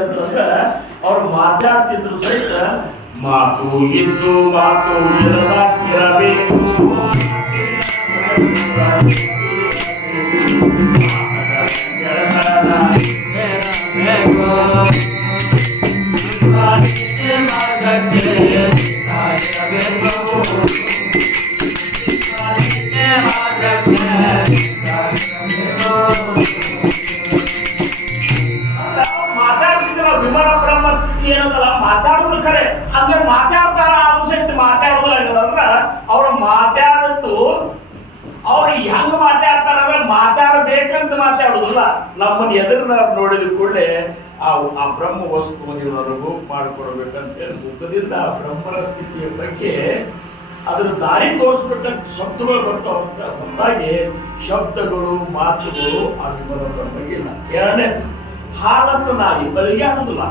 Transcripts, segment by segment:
ಅಂದ್ರೆ ಅವ್ರು ಮಾತಾಡ್ತಿದ್ರು ಸಹಿತ ಮಾತು ಇದ್ದು ಮಾತು ಇರಬೇಕು ಮಾತಾಡ್ತಿದ್ರ ವಿಮಲ ಬ್ರಹ್ಮ ಸ್ಥಿತಿ ಏನದಲ್ಲ ಮಾತಾಡಿದ್ರು ಖರೆ ಅಂದ್ರೆ ಮಾತಾಡ್ತಾರ ಅದು ಸಹಿತ ಮಾತಾಡೋದ್ರ ಅವ್ರ ಮಾತಾಡತ್ತು ಅವ್ರು ಹೆಂಗ್ ಮಾತಾಡ್ತಾರ ಅಂದ್ರೆ ಮಾತಾಡಬೇಕಂತ ಮಾತಾಡುದಿಲ್ಲ. ನಮ್ಮನ್ನ ಎದುರು ನೋಡಿದ ಕೂಡಲೇ ಆ ಬ್ರಹ್ಮ ವಸ್ತು ನೀವು ಅನುಭವ ಮಾಡಿಕೊಡ್ಬೇಕಂತ ಮುಖದಿಂದ ಆ ಬ್ರಹ್ಮನ ಸ್ಥಿತಿಯ ಬಗ್ಗೆ ಅದ್ರ ದಾರಿ ತೋರಿಸ್ಬೇಕಂತ ಶಬ್ದಗಳು ಬರ್ತಾವ. ಹೊರತಾಗಿ ಶಬ್ದಗಳು ಮಾತುಗಳು ಆ ವಿಮಲ ಬ್ರಹ್ಮಗಿಲ್ಲ. ಎರಡನೇ ಹಾಲಂತ ನಾಯಿ ಅಳಿಗಾಡುದಿಲ್ಲ.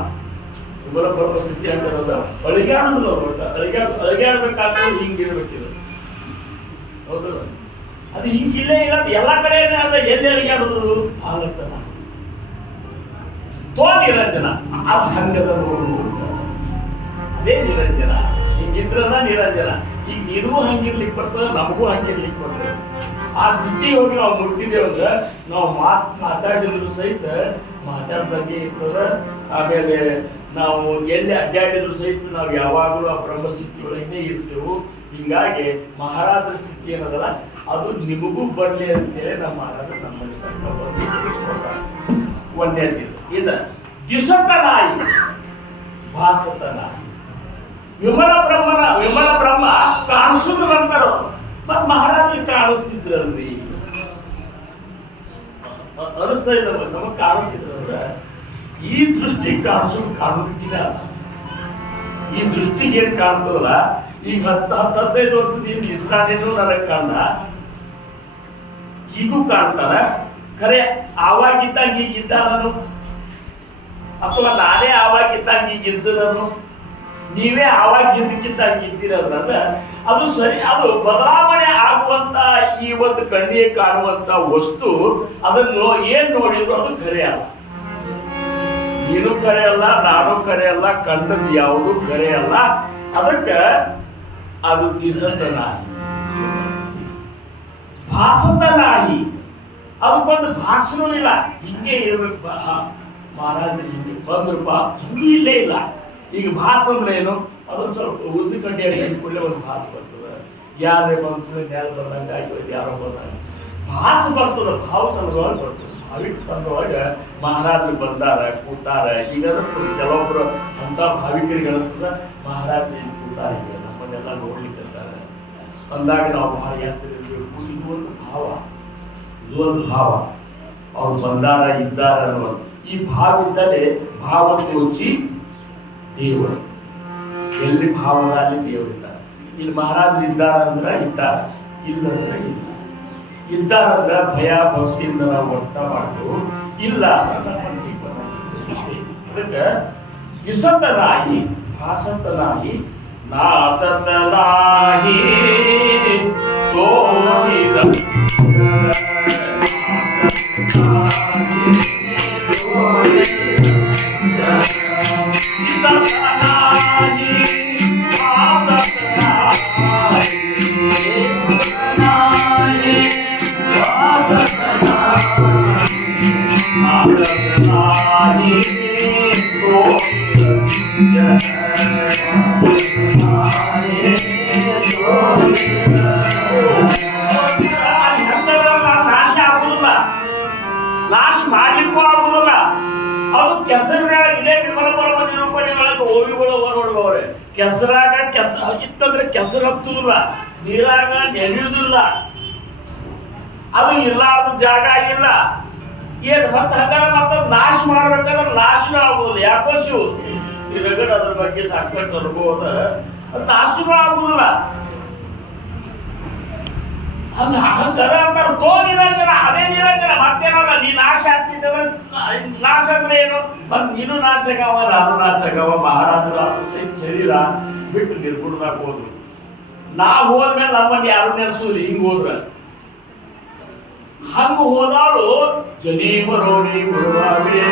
ವಿಮಲ ಬ್ರಹ್ಮ ಸ್ಥಿತಿ ಅಂತ ಅಳಿಗಾಡುದಿಲ್ಲ. ಒಟ್ಟ ಅಳಿಗಾಡ್ಬೇಕಾದ್ರೆ ಹಿಂಗಿರ್ಬೇಕಿಲ್ಲ. ಹೌದಲ್ಲ? ಅದು ಹಿಂಗಿಲ್ಲೇ ಇಲ್ಲ. ಎಲ್ಲ ಕಡೆ ಎಲ್ಲಿ ಅಳಿಗಾಡುದು ಹಾಲಂತ ನಾಯಿ ತೋ ನಿರಂಜನ. ಅದು ಹಂಗದ ನೋಡು, ಅದೇ ನಿರಂಜನ. ಹಿಂಗಿದ್ರನ ನಿರಂಜನ. ಈಗ ನಿನಗೂ ಹಂಗಿರ್ಲಿಕ್ಕೆ ಬರ್ತದೆ, ನಮಗೂ ಹಂಗಿರ್ಲಿಕ್ಕೆ ಬರ್ತದೆ. ಆ ಸ್ಥಿತಿ ಹೋಗಿ ನಾವು ಮುಟ್ಟಿದ್ದೇವೆ ಅಂದ್ರೆ ನಾವು ಮಾತಾಡಿದ್ರು ಸಹಿತ ಮಾತಾಡ್ದಂಗೆ ಇರ್ತದೆ. ಆಮೇಲೆ ನಾವು ಎಲ್ಲಿ ಅಡ್ಡಾಡಿದ್ರು ಸಹಿತ ನಾವು ಯಾವಾಗಲೂ ಆ ಬ್ರಹ್ಮ ಸ್ಥಿತಿಯೊಳಗೆ ಇರ್ತೇವೆ. ಹೀಗಾಗಿ ಮಹಾರಾಜರ ಸ್ಥಿತಿ ಏನದಲ್ಲ ಅದು ನಿಮಗೂ ಬರಲಿ ಅಂತೇಳಿ ನಮ್ಮ ಮಹಾರಾಜ ನಮ್ಮಲ್ಲಿ ಒಂದೇದು. ಇದು ದಿಸತ ನಾಯಿ ಭಾಸತ ನಾಯಿ. ವಿಮಲ ಬ್ರಹ್ಮ ಕಾಣಿಸುದು ನಂತರ ಮತ್ ಮಹಾರಾಜರಿಗೆ ಕಾಣಿಸ್ತಿದ್ರಲ್ರಿ ಅನಿಸ್ತಾ ಇದ್ದ ನಮಗ್ ಕಾಣಿಸ್ತಿದ್ರಂದ್ರ ಈ ದೃಷ್ಟಿ ಕಾಣೋದಕ್ಕಿಲ್ಲ. ಈ ದೃಷ್ಟಿಗೆ ಏನ್ ಕಾಣ್ತದಲ್ಲ ಈಗ 10-15 ವರ್ಷದಿಂದ ಇಸ್ರಾನೇನು ನನಗೆ ಕಂಡ ಈಗೂ ಕಾಣ್ತಾರ. ಖರೆ ಆವಾಗಿದ್ದಾಗ ಹೀಗಿದ್ದ ನಾನು ಅಥವಾ ನಾನೇ ಆವಾಗಿದ್ದಾಗ ಹೀಗಿದ್ದನು ನೀವೇ ಆವಾಗ ಹಿಂದಕ್ಕಿದ್ದಾಗ ಇದ್ದೀರಂದ್ರೆ ಅದು ಸರಿ. ಅದು ಬದಲಾವಣೆ ಆಗುವಂತ ಇವತ್ತು ಕಣ್ಣಿಗೆ ಕಾಣುವಂತ ವಸ್ತು ಅದನ್ನು ಏನ್ ನೋಡಿದ್ರು ಅದು ಖರೆ ಅಲ್ಲ. ನೀನು ಖರೆ ಅಲ್ಲ, ನಾನು ಖರೆ ಅಲ್ಲ, ಕಂಡದ್ದು ಯಾವುದು ಖರೆ ಅಲ್ಲ. ಅದಕ್ಕೆ ಅದು ದಿಸತ ನಾಯಿ, ಭಾಸತ ನಾಯಿ. ಅದಕ್ಕೊಂದು ಭಾಷಣೂ ಇಲ್ಲ. ಹಿಂಗೆ ಇರ್ಬೇಕು. ಮಹಾರಾಜರು ಹಿಂಗೆ ಬಂದ್ರಪ್ಪ ಹಿಂಗೆ ಇಲ್ಲೇ ಇಲ್ಲ. ಈಗ ಭಾಸ ಅಂದ್ರೆ ಏನು? ಅದೊಂದು ಸ್ವಲ್ಪ ಉದ್ದ ಕಡ್ಡಿ ಕೂಡಲೇ ಒಂದು ಭಾಸ ಬರ್ತದೆ. ಯಾರೇ ಬಂದ್ರೆ ಯಾರು ಬಂದಂಗೆ ಆಗಿರೋದು ಯಾರೋ ಬಂದಂಗೆ ಭಾಸ ಬರ್ತದೆ. ಭಾವ ತಂದೊಳಗೆ ಬರ್ತದೆ. ಭಾವಿಕ ತಂದೊಳಗೆ ಮಹಾರಾಜರು ಬಂದಾರ ಕೂತಾರ. ಈಗ ಅನಿಸ್ತದೆ ಕೆಲವೊಬ್ರು ಅಂತ ಭಾವಿಕರಿಗೆ ಅನಿಸ್ತದ ಮಹಾರಾಜರು ಇಲ್ಲಿ ಕೂತಾರ, ಈಗ ನಮ್ಮನ್ನೆಲ್ಲ ನೋಡ್ಲಿಕ್ಕಂತಾರೆ ಅಂದಾಗ ನಾವು ಭಾಳ ಯಾತ್ರಿರ್ಬೇಕು. ಇದು ಒಂದು ಭಾವ, ಅವ್ರು ಬಂದಾರ ಇದ್ದಾರ ಅನ್ನೋದು. ಈ ಭಾವ ಇದ್ದಲ್ಲಿ ಭಾವ ತೋಚಿ ದೇವರು. ಎಲ್ಲಿ ಭಾವದ ಅಲ್ಲಿ ದೇವರಿದ್ದಾರೆ. ಇಲ್ಲಿ ಮಹಾರಾಜರು ಇದ್ದಾರಂದ್ರ ಇದ್ದಾರೆ, ಇಲ್ಲಂದ್ರೆ ಇಲ್ಲ. ಇದ್ದಾರಂದ್ರ ಭಯ ಭಕ್ತಿಯಿಂದ ನಾವು ಅರ್ಥ ಮಾಡ್ತೇವೆ. ಇಲ್ಲ ಅಂದ್ರೆ ಮನಸ್ಸಿಗೆ ಬರೋಷ್ಟೇ. ಅದಕ್ಕೆ ದಿಸತ ನಾಯಿ ಭಾಸತ ನಾಯಿ ನಾಸತ ನಾಯಿ ತೋರಿದ ನಾಶ ಮಾಡ್ಲಿಕ್ಕೂ ಆಗುದಿಲ್ಲ. ಅದು ಕೆಸರಿನಾಗ ಇದೇ ವಿಮಲ ಬ್ರಹ್ಮ ನಿರೂಪಣೆಗಳಿಗೆ ಓವಿಗಳು ಹೊರಡುವವ್ರೆ. ಕೆಸರಾಗ ಇತ್ತಂದ್ರೆ ಕೆಸರು ಹತ್ತುದಿಲ್ಲ, ನೀರಾಗ ನೆನೆಯುವುದಿಲ್ಲ. ಅದು ಇರ್ಲಾರ್ದ ಜಾಗ ಇಲ್ಲ. ಏನು ಮತ್ತೆ ಹಂಗಾರೆ ಮತ್ತೆ ನಾಶ ಮಾಡ್ಬೇಕಾದ್ರೆ ನಾಶನೂ ಆಗುದಿಲ್ಲ. ಯಾಕೋ ಶಿವ ಈ ರಗಡ ಅದ್ರ ಬಗ್ಗೆ ಸಾಕಷ್ಟು ಅನುಭವ ಅದ. ನಾಶನೂ ಆಗುದಿಲ್ಲ. ಹಂಗದ ಅಂತಾರೆ ತೋ ನಿರಂಜನ. ಅದೇ ನಿರಂಜನ, ಮತ್ತೇನಲ್ಲ. ನೀ ನಾಶ ಆಗ್ತಿದ್ದ ನಾಶ ಅಂದ್ರೆ ಏನು? ಮತ್ ನೀನು ನಾಶಕವ, ನಾನು ನಾಶಕವ. ಮಹಾರಾಜರ ಸಹಿತ ಶರೀರ ಬಿಟ್ಟು ನಿರ್ಗುಣದಾಗ ಹೋದ್ರು. ನಾವು ಹೋದ್ಮೇಲೆ ನಮ್ಮನ್ನು ಯಾರು ನೆನೆಸೋದು ಹಿಂಗ್ ಹೋದ್ರ. ಹಂಗ ಹೋದವರು ಜನಿ ಬರೋಡಿ ಗುರುವಾಗೇ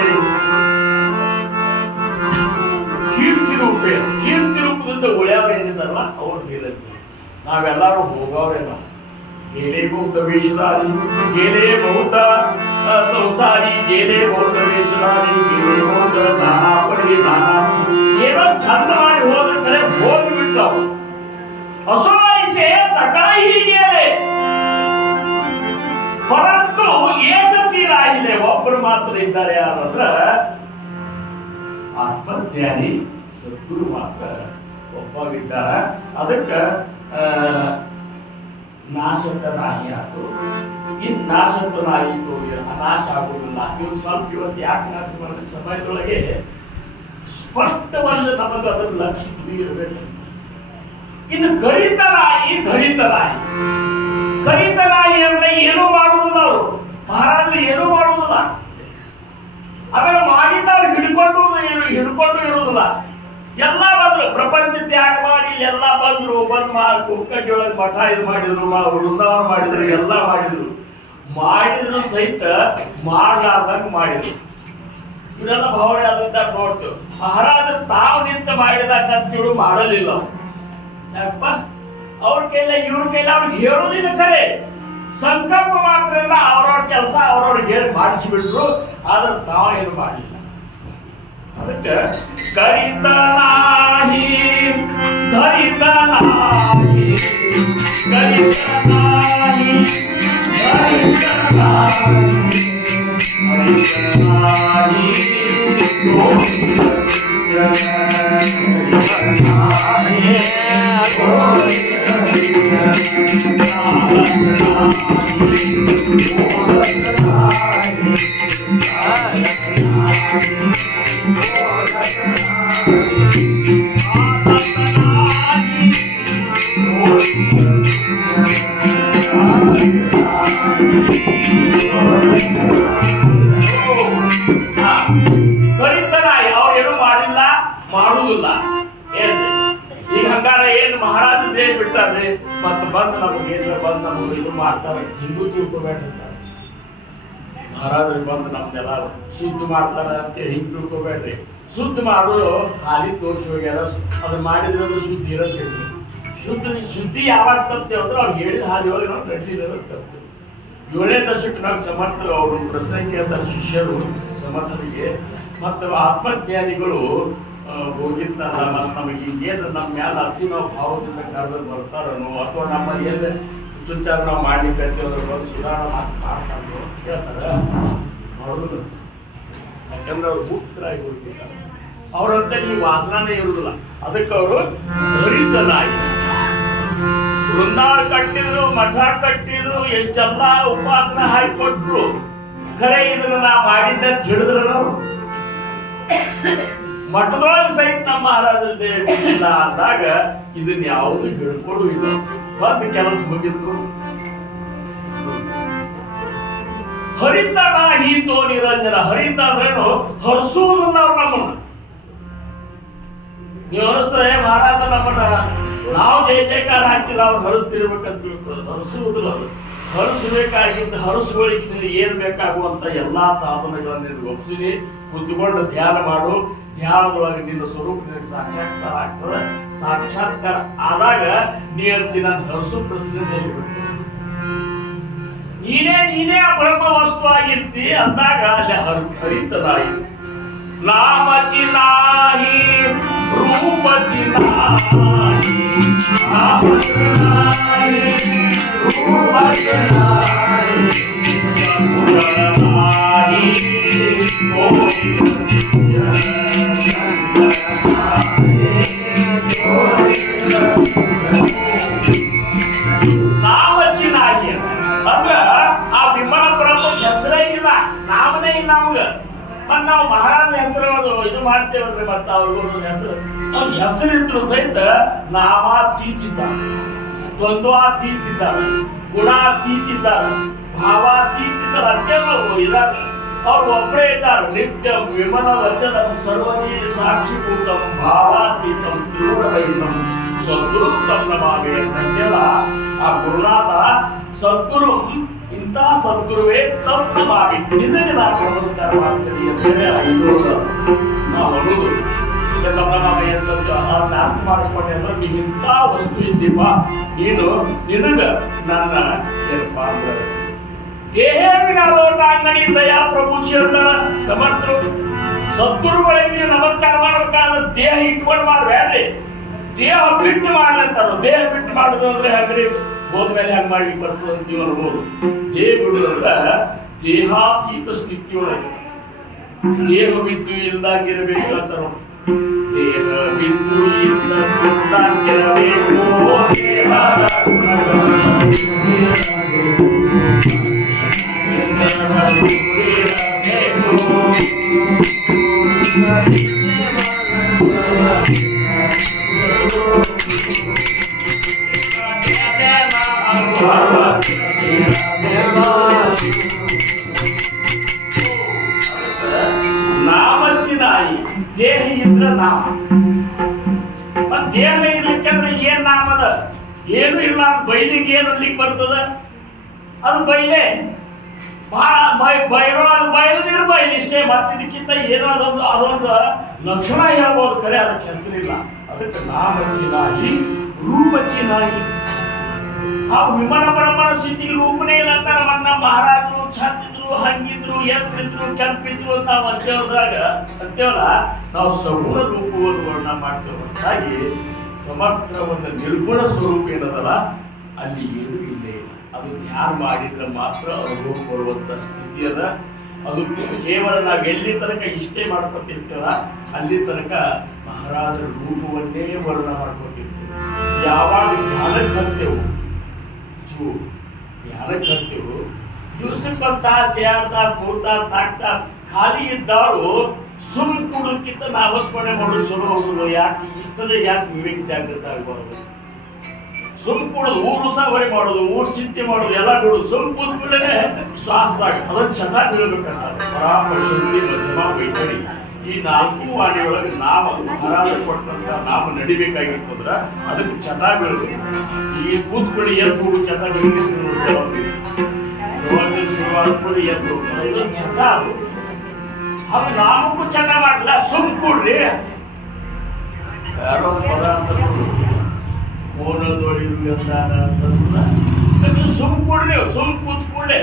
ತಿರುಪೆ ಈ ತಿರುಪದಿಂದ ಉಳ್ಯಾವ್ರು ಏನಿದಾರಲ್ಲ ಅವ್ರು ನೀರಲ್ಲಿ ನಾವೆಲ್ಲರೂ ಹೋಗೋರೇನ गेले बहुत वेशधारी गेले बहुत संसारी गेले बहुत वेशधारी गेले बहुत नाना पडली नानाची ಏನೋ ಚಂದ ಮಾಡಿ ಹೋದ್ರೆ ಹೋಗ್ಬಿಟ್ಟಾವು असोसे सगळंही गेले परंतु एकच राहिले ಒಬ್ಬರು ಮಾತ್ರ ಇದ್ದಾರೆ ಯಾರಂದ್ರ ಆತ್ಮಜ್ಞಾನಿ ಸದ್ಗುರು ಮಾತ್ರ ಒಬ್ಬವಿದ್ದಾರೆ ಅದಕ್ಕೆ ನಾಶಕ ನಾಯಿ ಆತು ಇನ್ ನಾಶಕ ನಾಯಿ ಅನಾಶ ಆಗುವುದಿಲ್ಲ ನೀವು ಸ್ವಲ್ಪ ಇವತ್ತು ಯಾಕೆ ನಾಟಕ ಸಮಯದೊಳಗೆ ಸ್ಪಷ್ಟವಾದ ನಮಗೆ ಅದರ ಲಕ್ಷ್ಯ ಇರಬೇಕು. ಇನ್ನು ಗರಿತ ನಾಯಿ ಧರಿತ ನಾಯಿ ಕರಿತ ನಾಯಿ ಅಂದ್ರೆ ಏನೂ ಮಾಡುವುದಿಲ್ಲ ಅವರು ಮಹಾರಾಜರು ಏನೂ ಮಾಡುವುದಿಲ್ಲ ಆಮೇಲೆ ಮಾಡಿದ್ದವ್ರು ಹಿಡ್ಕೊಂಡು ಇರುವುದಿಲ್ಲ ಎಲ್ಲ ಬಂದ್ರು ಪ್ರಪಂಚ ತ್ಯಾಗ ಮಾಡಿ ಎಲ್ಲ ಬಂದ್ರು ಬಂದ್ ಕುಕ್ಕಟ್ಟಿ ಒಳಗೆ ಮಠ ಇದು ಮಾಡಿದ್ರು ವೃಂದಾವನ ಮಾಡಿದ್ರು ಎಲ್ಲ ಮಾಡಿದ್ರು ಸಹಿತ ಮಾಡಲಾರ್ದಂಗ ಮಾಡಿದ್ರು ಇವರೆಲ್ಲ ಭಾವನೆ ಆದಂತ ನೋಡ್ತೇವೆ ಮಹಾರಾಜರು ತಾವು ನಿಂತ ಮಾಡಿದಾಗ ಅಂತೇಳಿ ಮಾಡಲಿಲ್ಲ ಯಾಕಪ್ಪ ಅವ್ರ ಕೈಲ ಇವ್ರ ಕೈಲ ಅವ್ರಿಗೆ ಹೇಳೋದಿಲ್ಲ ಖರೆ ಸಂಕಲ್ಪ ಮಾತ್ರ ಅವ್ರವ್ರ ಕೆಲಸ ಅವ್ರವ್ರಿಗೆ ಹೇಳಿ ಮಾಡಿಸಿಬಿಟ್ರು ಆದ್ರೆ ತಾವು ಏನು ಮಾಡಲಿಲ್ಲ ಅದಕ್ಕೆ ಕರಿತ ನಾಹಿ ಧರಿತ ನಾಹಿ ಕರಿತ ನಾಹಿ ಧರಿತ ನಾಹಿ ಧರಿತ ನಾಹಿ ಕರಿತನಾಯಿ ಅವ್ರೇನು ಮಾಡಿಲ್ಲ ಮಾಡುವುದಿಲ್ಲ ಏನ್ರಿ ಈಗ ಹಂಗಾರ ಏನು ಮಹಾರಾಜ ಏನ್ ಬಿಟ್ಟಾರ್ರಿ ಮತ್ತ ಬಂದ್ ನಮಗೆ ಇದು ಮಾಡ್ತಾರೆ ಹಿಂದೂ ತಿಳ್ಕೊಬೇಡ್ರಿ ಮಹಾರಾಜರು ಬಂದು ನಮ್ದೆಲ್ಲ ಶುದ್ಧ ಮಾಡ್ತಾರ ಅಂತ ಹಿಂಗ್ ತಿಳ್ಕೊಬೇಡ್ರಿ ಶುದ್ಧ ಮಾಡೋದು ಹಾಲಿ ತೋರಿಸಿ ಹೋಗ್ಯಾರ ಅದು ಮಾಡಿದ್ರೆ ಅದು ಶುದ್ಧಿ ಇರೋದು ಶುದ್ಧಿ ಯಾವಾಗ ತಪ್ತೇವೆ ಅಂದ್ರೆ ಅವ್ರು ಹೇಳಿದ ಹಾದಿ ಒಳಗೆ ನಾವು ನಡೀಲಿರೋದು ತಪ್ತೇವೆ 7ನೇ ದಶಕನಾಗ ಸಮರ್ಥರು ಅವರು ಪ್ರಶ್ನೆ ಕೇಳ್ತಾರೆ ಶಿಷ್ಯರು ಸಮರ್ಥರಿಗೆ ಮತ್ತು ಆತ್ಮಜ್ಞಾನಿಗಳು ಹೋಗಿದ್ದಲ್ಲ ಮತ್ತು ನಮಗೆ ಏನು ನಮ್ಮ ಮ್ಯಾಲ ಅತಿಮ ಭಾವದಿಂದ ಕರೆದು ಬರ್ತಾರನೋ ಅಥವಾ ನಮ್ಮ ಏನು ಚುಚ್ಚಾರ ನಾವು ಮಾಡ್ಲಿಕ್ಕೆ ಅದ್ರ ಬಂದು ಸುಧಾರಣೆ ಮಾಡ್ಕೊಂಡು ಹೇಳ್ತಾರೆ ಮಾಡೋದು ಯಾಕಂದ್ರೆ ಅವ್ರು ಮುಕ್ತರಾಗಿ ಹೋಗಿದ್ದಾರೆ ಅವ್ರಂತ ಈ ವಾಸನಾನೇ ಇರುದಿಲ್ಲ ಅದಕ್ಕೆ ಅವರು ಧರಿತ ನಾಯಿ ವೃಂದಾವನ ಕಟ್ಟಿದ್ರು ಮಠ ಕಟ್ಟಿದ್ರು ಎಷ್ಟೆಲ್ಲ ಉಪಾಸನ ಹಾಕಿಕೊಟ್ರು ಖರೆ ಇದನ್ನ ನಾ ಮಾಡಿದ್ದ ತಿಳಿದ್ರು ನಾವು ಮಠದೊಳಗೆ ಸಹಿತ ನಮ್ಮ ಮಹಾರಾಜರದೇ ಇಲ್ಲ ಅಂದಾಗ ಇದನ್ನ ಯಾವುದು ಹಿಡ್ಕೊಡು ಇಲ್ಲ ಬಂದು ಕೆಲಸ ಮುಗಿತು ಹರಿತ ನಾಹೀತೋ ನಿರಂಜನ ಹರಿತ ಅಂದ್ರೇನು ಹರಿಸುವುದಿಲ್ಲ ಅವ್ರು ನಮ್ಮನ್ನ ನೀವು ಹರಿಸ್ತಾರೆ ಮಹಾರಾಜ ನಮ್ಮನ್ನ ನಾವು ಜಯ ಜಯಕಾರ ಹಾಕಿಲ್ಲ ಅವ್ರು ಹರಿಸ್ತಿರ್ಬೇಕಂತ ತಿಳ್ಕೊಳ್ಳೋದು ಹರಿಸುವುದಿಲ್ಲ ಹರಿಸಬೇಕಾಗಿದ್ದ ಹರಿಸುವಳಿಕೆ ಏನ್ ಬೇಕಾಗುವಂತ ಎಲ್ಲಾ ಸಾಧನಗಳನ್ನು ಒಪ್ಪಿಸಿ ಕುತ್ಕೊಂಡು ಧ್ಯಾನ ಮಾಡು ಧ್ಯಾನದೊಳಗೆ ನಿನ್ನ ಸ್ವರೂಪ ನಿನಗೆ ಸಾಕ್ಷಾತ್ಕಾರ ಆಗ್ತದೆ ಸಾಕ್ಷಾತ್ಕಾರ ಆದಾಗ ನೀ ಅಂತಿ ನಾನು ಹರಿಸು ಪ್ರಶ್ನೆ ನೀನೇ ಆ ಬ್ರಹ್ಮ ವಸ್ತು ಆಗಿರ್ತಿ ಅಂದಾಗ ಅಲ್ಲಿ ಹರಿತನಾಯಿ ನಾಮಚಿ ನಾಹಿ ರೂಪಚಿ ನಾಹಿ ನಾಮಚಿ ನಾಹಿ ರೂಪಚಿ ನಾಹಿ ನಾಮಚಿ ನಾಹಿ ಅಂದ್ರ ಆ ವಿಮಾನ ಬ್ರಹ್ಮ ಹೆಸರೇ ಇಲ್ಲ ನಾಮನೇ ಇಲ್ಲ ಅವಾಗ ಮತ್ ನಾವು ಮಹಾರಾಜ ಹೆಸರು ಇದು ಮಾಡ್ತೇವಲ್ರಿ ಮತ್ತ ಅವ್ರಿಗೊಂದು ಹೆಸರು ಅವ್ರ ಹೆಸರಿದ್ರು ಸಹಿತ ನಾಮಾತೀತಿದ್ದಾರೆ ದ್ವಂದ್ವಾತೀತಿದ್ದಾರೆ ಗುಣಾತೀತಿದ್ದಾರೆ ಭಾವಾತೀತಿದ್ದಾರೆ ಅಷ್ಟೇ ನಾವು ಇದ್ದಾರೆ ಅವ್ರು ಒಬ್ಬರೇ ಇದ್ದಾರೆ ನಿತ್ಯ ವಿಮನ ವಚನ ಸರ್ವೇ ಸಾಕ್ಷಿಭೂತಂ ಭಾವಾತೀತಂ ತ್ರಿಗುಣರಹಿತಂ ಸದ್ಗುರು ತಂ ನಮಾಮಿ ಅಂತೆಲ್ಲ ಆ ಗುರುನಾಥ ಸದ್ಗುರು ಇಂಥ ಸದ್ಗುರುವೇ ತಪ್ಪು ಮಾಡಿ ನಿನಗೆ ನಾನು ನಮಸ್ಕಾರ ಮಾಡ್ತೀನಿ ಅಂತ ಹೇಳಿ ನಾವು ಅನ್ನೋದು ಅರ್ಥ ಮಾಡಿಕೊಂಡೆ ಅಂದ್ರೆ ನೀ ಇಂಥ ವಸ್ತು ಇದ್ದೀಪ, ನೀನು ನಿನಗ ನನ್ನ ಏನಪ್ಪಾ ಅಂದ್ರೆ ದೇಹವಿನಾದವ್ರನ್ನ ಅಂಗಡಿ ದಯಾ ಪ್ರಭು ಶಿವರ ಸಮರ್ಥರು ಸದ್ಗುರುಗಳಿಗೆ ನೀವು ನಮಸ್ಕಾರ ಮಾಡ್ಬೇಕಾದ್ರೆ ದೇಹ ಇಟ್ಕೊಂಡು ಮಾಡ್ಬೇಡ್ರಿ, ದೇಹ ಬಿಟ್ಟು ಮಾಡ್ಲಂತಾರ. ದೇಹ ಬಿಟ್ಟು ಮಾಡುದು ಅಂದ್ರೆ ಹಂಗ್ರಿ ಹೋದ್ಮೇಲೆ ಹಂಗ್ ಮಾಡ್ಲಿಕ್ಕೆ ಬರ್ತದೆ ಅಂತ ನೀವು ಅನ್ಬೋದು. ದೇಹ ಬಿಡುದಂದ್ರ ದೇಹಾತೀತ ಸ್ಥಿತಿಯೊಳಗೆ ದೇಹವಿದ್ದು ಇಲ್ದಾಗಿರಬೇಕು ಅಂತ ನೋಡಿ. ದೇಹವಿದ್ದು ಇಲ್ದಾಗಿರಬೇಕು ನಾಮಚಿನಾಯಿ. ದೇಹ ಇದ್ರ ನಾಮ, ದೇಹ ಇರ್ಲಿಕ್ಕಂದ್ರೆ ಏನ್ ನಾಮದ? ಏನು ಇಲ್ಲ. ಬೈಲಿಗೆ ಏನು ಅಲ್ಲಿಗೆ ಬರ್ತದ? ಅದು ಬೈಲೆ ಬಯಲು ಬಯಲು ಇಷ್ಟೇ. ಮತ್ತಿದಕ್ಕಿಂತ ಏನೋ ಅದೊಂದು ಲಕ್ಷಣ ಹೇಳ್ಬೋದು, ಕರೆ ಅದಕ್ಕೆ ಹೆಸರಿಲ್ಲ. ಅದಕ್ಕೆ ನಾಮಚಿನಾಯಿ ರೂಪಚಿನಾಯಿ. ಆ ವಿಮಾನ ಪರಮಾನ ಸ್ಥಿತಿಗೆ ರೂಪನೇ ಇಲ್ಲ ಅಂತ ನಮ್ಮ ಮಹಾರಾಜರು ಚಂದಿದ್ರು, ಹಂಗಿದ್ರು, ಎತ್ತಿದ್ರು, ಕೆಂಪಿದ್ರು ಅಂತ ನಾವು ಅಂತೇವಲ್ಲ, ನಾವು ಸಗುಣ ರೂಪವನ್ನು ವರ್ಣನ ಮಾಡ್ತೇವೆ. ಹಾಗೆ ಸಮರ್ಥ ಒಂದು ನಿರ್ಗುಣ ಸ್ವರೂಪ ಏನದಲ್ಲ ಅಲ್ಲಿ ಏನೂ ಇಲ್ಲೇ ಇಲ್ಲ. ಅದು ಧ್ಯಾನ ಮಾಡಿದ್ರೆ ಮಾತ್ರ ಅನುಭವ ಬರುವಂತ ಸ್ಥಿತಿ ಅದ. ಅದು ಕೇವಲ ನಾವು ಎಲ್ಲಿ ತನಕ ಇಷ್ಟೇ ಮಾಡ್ಕೊತಿರ್ತೇವ ಅಲ್ಲಿ ತನಕ ಮಹಾರಾಜರ ರೂಪವನ್ನೇ ವರ್ಣನ ಮಾಡ್ಕೊತಿರ್ತೇವೆ. ಯಾವಾಗ ಧ್ಯಾನಕ್ಕೆ ಹತ್ತೇವು ದಿವಸಕ್ಕೆ 1 ತಾಸು 2 ತಾಸು 3 ತಾಸು 4 ತಾಸು ಖಾಲಿ ಇದ್ದವರು ಸುಮ್ ಕುಡೋಕ್ಕಿಂತ ನಾಮಸ್ಮರಣೆ ಮಾಡೋದು ಚಲೋ ಹೋಗುದು. ಯಾಕೆ ಇಷ್ಟಲ್ಲೇ ಯಾಕೆ ವಿವೇಕ ಜಾಗೃತ ಆಗಬಾರದು? ಸುಮ್ ಕುಡುದು ಊರು ಸಾವರಿ ಮಾಡೋದು, ಊರು ಚಿಂತೆ ಮಾಡೋದು, ಎಲ್ಲ ಬಿಡುದು. ಸುಮ್ ಕೂತ್ಬಿಡನೆ ಶ್ವಾಸದಾಗ ಅದನ್ನ ಚೆನ್ನಾಗಿ ಬೀಳ್ಬೇಕಂತ ಪರಾಮರ್ಶಿ ಮಧ್ಯಮ ವೈಖರಿ ಈ 4 ವಾಣಿಯೊಳಗೆ ನಾಮ ಮಹಾರಾಜ ಕೊಟ್ಟಂತ ನಾಮ ನಡಿಬೇಕಾಗಿತ್ತು ಅಂದ್ರೆ ಅದಕ್ಕೆ ಚೆನ್ನಾಗಿ ಬೀಳ್ಬೇಕು. ಈ ಕೂತ್ಕೊಳ್ಳಿ ಎದ್ದು ಹೋಗಿ ಚೆನ್ನಾಗಿ ಶುರುವಾದ್ಮೇಲೆ ಎದ್ದು ಇದೊಂದು ಚಟ. ಅದು ಅದು ನಾಮಕ್ಕೂ ಚೆನ್ನ ಮಾಡಲ್ಲ. ಸುಮ್ ಕೂಡ್ರಿ ಯಾರೋ ಪದ ಅಂತ ಸುಮ್ ಕೂಡ್ರಿ. ಸುಮ್ ಕೂತ್ಕೊಂಡೆ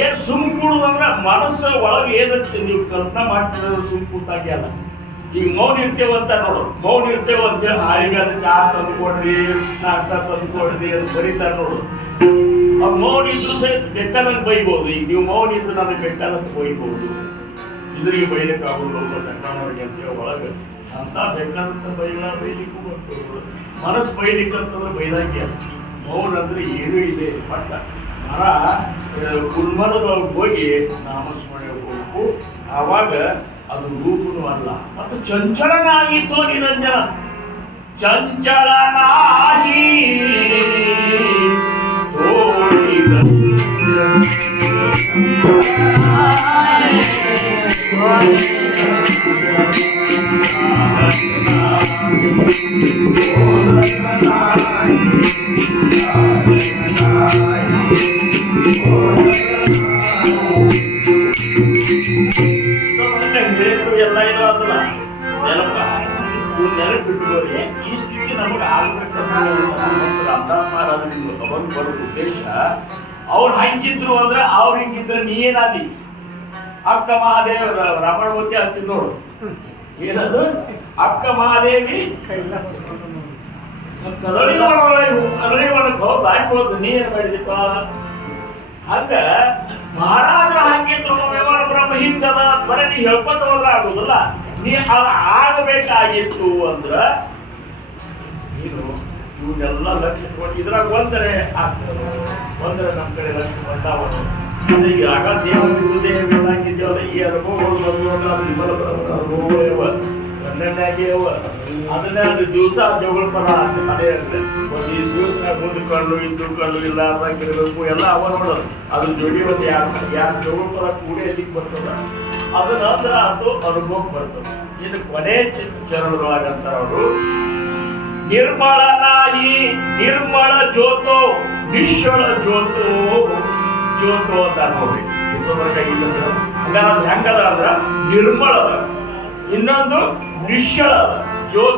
ಏನ್ ಸುಮ್ ಕೂಡುದಂದ್ರ ಮನಸ್ಸು ಒಳಗೆ ಏನಂತೆ ನೀವು ಕಲ್ಪನಾ ಮಾಡ್ತಿರೋದು ಸುಮ್ ಕೂತಾಗಿ ಅಲ್ಲ. ಈಗ ಮೌನ ಇರ್ತೇವಂತ ನೋಡು, ಮೌನ ಇರ್ತೇವ ಅಂತೇಳಿ ಹಾಳಿ ಮೇಲೆ ಚಹಾ ತಂದು ಕೊಡ್ರಿ, ನಾಷ್ಟ ತಂದು ಕೊಡ್ರಿ ಅಂತ ಬರೀತಾರ ನೋಡು. ಆ ಮೌನ ಇದ್ರು ಸಹಿತ ಬೇಕಾದಂಗೆ ಬೈಬಹುದು. ಈಗ ನೀವು ಮೌನ ಇದ್ದು ನನಗೆ ಬೇಕಾದಂತ ಬೈಬಹುದು, ಇದ್ರಿಗೆ ಬೈಲಿಕ್ಕಾಗೋದು ಸಣ್ಣವ್ರಿಗೆ ಅಂತೇಳಿ ಒಳಗೆ ಅಂತ ಬೇಕಾದಂತ ಬೈಲಿಕ್ಕೂ ಬರ್ತದೆ. ಮನಸ್ಸು ಬೈಲಿಕ್ಕಂತಂದ್ರೆ ಬೈದಾಗಿ ಅಲ್ಲ. ಮೌನ ಅಂದ್ರೆ ಏನೂ ಇದೆ. ಬಟ್ ಮರ ಕುಲ್ಮನದೊಳಗೆ ಹೋಗಿ ನಾಮಸ್ಮರಣೆ ಹೋಗ್ಬೇಕು. ಆವಾಗ ಅದು ರೂಪನೂ ಅಲ್ಲ. ಮತ್ತು ಚಂಚಲನಾಗಿತ್ತು ನಿರಂಜನ. ಚಂಚಲನಾಗಿ ಎಲ್ಲ ಇದು ಅದಲ್ಲ ನೆನಪ ನೆನಪಿಟ್ಟುಕೋರಿ. ಈ ಸ್ಥಿತಿ ನಮಗೆ ರಾಮದಾಸ್ ಮಹಾರಾಜರಿಂದ ತಗೊಂಡು ಬರೋ ಉದ್ದೇಶ ಅವ್ರು ಹಂಗಿದ್ರು ಅಂದ್ರೆ ಅವ್ರು ಹಿಂಗಿದ್ರೆ ನೀ ಏನಾದಿ? ಅಕ್ಕ ಮಹಾದೇವ ರಮಣಮೂರ್ತಿ ಅಂತಿದ್ ನೋಡು, ಏನದು ಅಕ್ಕ ಮಹಾದೇವಿ ಕದಳಿ ಒಳಗೆ ಹೋದ್ ಹಾಕೋದು ನೀ ಏನ್ ಮಾಡಿದೀಪ? ಹಂಗ ಮಹಾರಾಜರು ಹಂಗಿದ್ರು ವ್ಯವಹಾರ ಬ್ರಹ್ಮ ಹಿಂಗದ ಬರೀ ನೀ ಹೇಳ್ಕೊಂತ ಹೋದ್ರೆ ಆಗುದಿಲ್ಲ. ನೀ ಅದು ಆಗಬೇಕಾಗಿತ್ತು ಅಂದ್ರ ನೀನು ಇವನ್ನೆಲ್ಲ ಲಕ್ಷ್ಯ ಕೊಟ್ಟು ಇದ್ರಾಗ ಒಂದರೆ ಆಗ್ತದೆ. ಒಂದರೆ ನಮ್ಮ ಕಡೆ ಲಕ್ಷ್ಯ ಬಂದಾವ. ಈಗ ಆಗ ದೇವ ದೇವಿದ್ದೇವಲ್ಲ, ಈ ಅನುಭವಗಳು ಅನುಭವ ಅದನ್ನೇ ಅದು ದಿವಸ ಜಗಳ ಪರ ಅದೇ ಇರ್ತದೆ. ಒಂದು ಈ ದಿವಸನಾಗ ಮುಂದೆ ಕಳ್ಳು ಇದ್ದು ಕಳ್ಳು ಇಲ್ಲ ಇರಬೇಕು ಎಲ್ಲ ಅವ ನೋಡೋದು. ಅದ್ರ ಜೋಡಿ ಒಂದು ಯಾರು ಜಗಳ ಪರ ಕೂಡಿ ಎಲ್ಲಿಗೆ ಬರ್ತದ ಅದನ್ನ ಅಂದ್ರೆ ಅದು ಅನುಭವಕ್ಕೆ ಬರ್ತದೆ. ಇದು ಕೊನೆ ಚರಣದೊಳಗಂತಾರ ಅವರು ನಿರ್ಮಳನಾಯಿ ನಿರ್ಮಳ ಜ್ಯೋತೋ ನಿಶ್ಚಳ ಜ್ಯೋತೋ ಜ್ಯೋತೋ ಅಂತ ನೋಡ್ರಿ. ಹಂಗಾರ ಹೆಂಗದ ಅಂದ್ರ ನಿರ್ಮಳದ ಇನ್ನೊಂದು ನಿಶ್ಚಳ ಜ್ಯೋತಿ